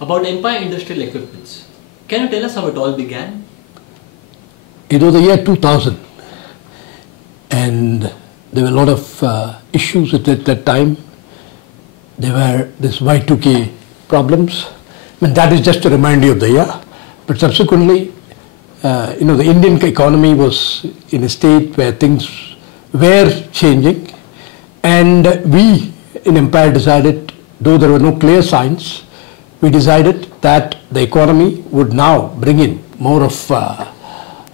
About Empire Industrial Equipments. Can you tell us how it all began? It was the year 2000 and there were a lot of issues at that time. There were this Y2K problems. I mean, that is just to remind you of the year. But subsequently, the Indian economy was in a state where things were changing, and we in Empire decided, though there were no clear signs, we decided that the economy would now bring in more of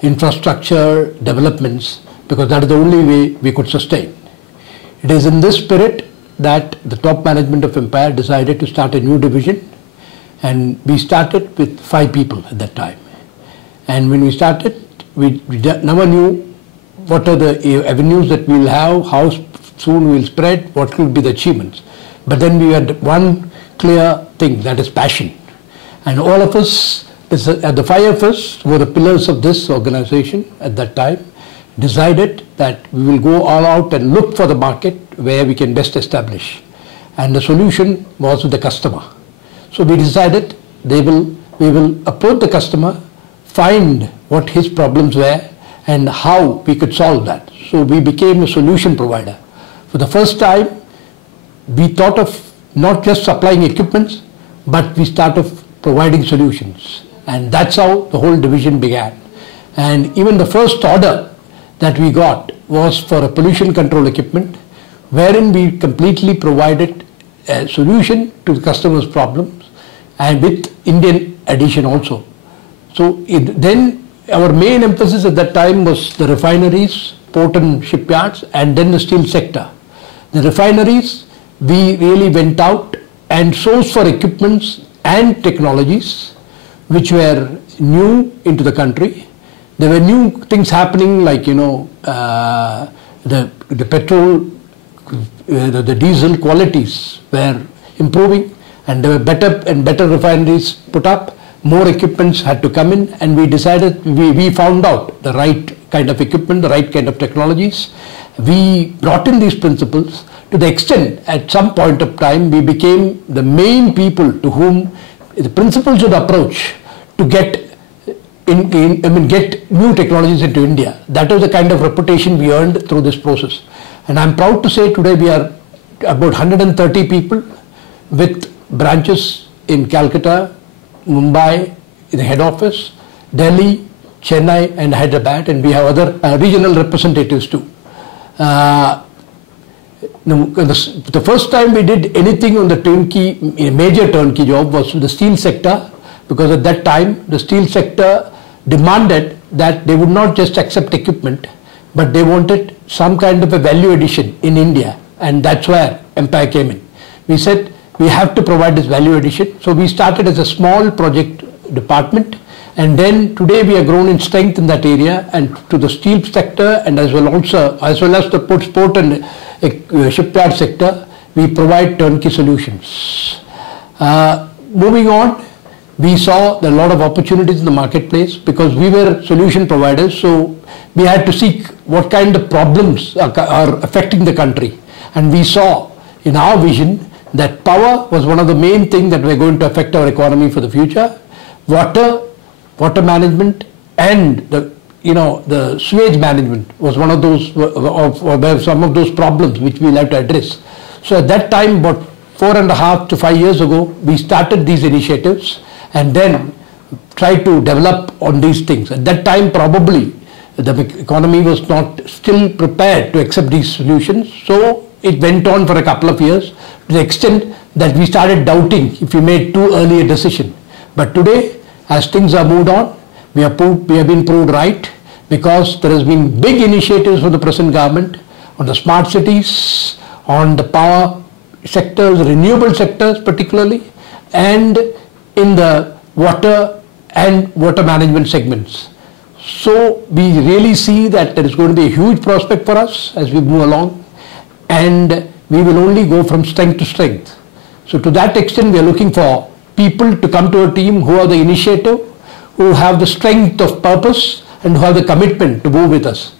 infrastructure developments, because that is the only way we could sustain. It is in this spirit that the top management of Empire decided to start a new division, and we started with 5 people at that time. And when we started, we never knew what are the avenues that we will have, how soon we will spread, what will be the achievements. But then we had one clear thing, that is passion. And all of us, the 5 of us who were the pillars of this organization at that time, decided that we will go all out and look for the market where we can best establish. And the solution was with the customer. So we decided we will approach the customer, find what his problems were and how we could solve that. So we became a solution provider. For the first time, we thought of not just supplying equipments, but we started providing solutions. And that's how the whole division began. And even the first order that we got was for a pollution control equipment, wherein we completely provided a solution to the customer's problems, and with Indian addition also. So then our main emphasis at that time was the refineries, port and shipyards, and then the steel sector. The refineries, we really went out and sourced for equipments and technologies which were new into the country. There were new things happening, like the petrol, the diesel qualities were improving, and there were better and better refineries put up. More equipments had to come in, and we decided, we found out the right kind of equipment, the right kind of technologies. We brought in these principles to the extent at some point of time we became the main people to whom the principals should approach to get new technologies into India. That was the kind of reputation we earned through this process. And I'm proud to say today we are about 130 people with branches in Calcutta, Mumbai, in the head office, Delhi, Chennai and Hyderabad, and we have other regional representatives too. The first time we did anything on the turnkey, a major turnkey job, was the steel sector, because at that time the steel sector demanded that they would not just accept equipment, but they wanted some kind of a value addition in India, and that's where Empire came in. We said we have to provide this value addition, so we started as a small project department, and then today we have grown in strength in that area, and to the steel sector and as well as the port and shipyard sector, we provide turnkey solutions. Moving on, we saw a lot of opportunities in the marketplace because we were solution providers, so we had to seek what kind of problems are affecting the country, and we saw in our vision that power was one of the main things that were going to affect our economy for the future. Water management and the sewage management was one of those, some of those problems which we'll have to address. So at that time, about 4.5 to 5 years ago, we started these initiatives and then tried to develop on these things. At that time, probably the economy was not still prepared to accept these solutions. So it went on for a couple of years to the extent that we started doubting if we made too early a decision. But today, as things are moved on, we have been proved right, because there has been big initiatives from the present government on the smart cities, on the power sectors, renewable sectors particularly, and in the water and water management segments. So we really see that there is going to be a huge prospect for us as we move along, and we will only go from strength to strength. So to that extent, we are looking for people to come to a team who have the initiative, who have the strength of purpose, and who have the commitment to move with us.